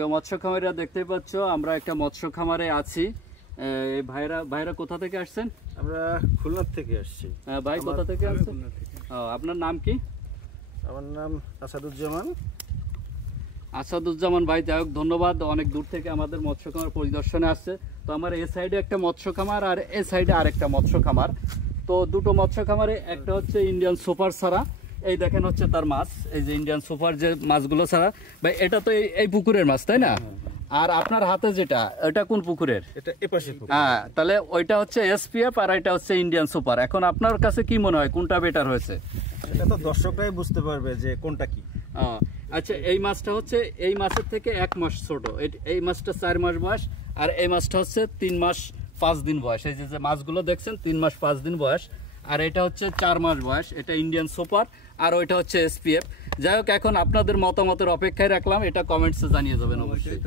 মৎস্য খামারিরা দেখতেই পাচ্ছ, আমরা একটা মৎস্য খামারে আছি। ভাইরা কোথা থেকে আসছেন? আমরা খুলনা থেকে আসছি। ভাই কোথা থেকে আসছেন? আপনার নাম কি? আমার নাম আসাদুজ্জামান। আসাদুজ্জামান ভাই, যাই হোক ধন্যবাদ, অনেক দূর থেকে আমাদের মৎস্য খামার পরিদর্শনে আসছে। তো আমার এই সাইডে একটা মৎস্য খামার আর এই সাইডে আরেকটা মৎস্য খামার। তো দুটো মৎস্য খামারে একটা হচ্ছে ইন্ডিয়ান সুপার ছাড়া, এই দেখেন হচ্ছে তার মাছ, এই যে ইন্ডিয়ান সুপার যে মাছগুলো ছাড়া। ভাই এটা তো এই পুকুরের মাছ, তাই না? আর আপনার হাতে যেটা, এটা কোন পুকুরের? এটা এপাশে। হ্যাঁ, তাহলে ওইটা হচ্ছে এসপিএফ আর এটা হচ্ছে ইন্ডিয়ান সুপার। এখন আপনার কাছে কি মনে হয় কোনটা বেটার হয়েছে? এটা তো দর্শকরাই বুঝতে পারবে যে কোনটা কি। আচ্ছা, এই মাছটা হচ্ছে এই মাছের থেকে 1 মাস ছোট। এই মাছটা 4 মাস বয়স, আর এই মাছটা হচ্ছে 3 মাস 5 দিন বয়স। এই যে মাছগুলো দেখছেন 3 মাস 5 দিন বয়স, আর এটা হচ্ছে 4 মাস বয়স। এটা ইন্ডিয়ান সুপার আর ওইটা হচ্ছে এসপিএফ। যাই হোক, এখন আপনাদের মতামতের অপেক্ষায় রাখলাম, এটা কমেন্টসে জানিয়ে যাবেন অবশ্যই।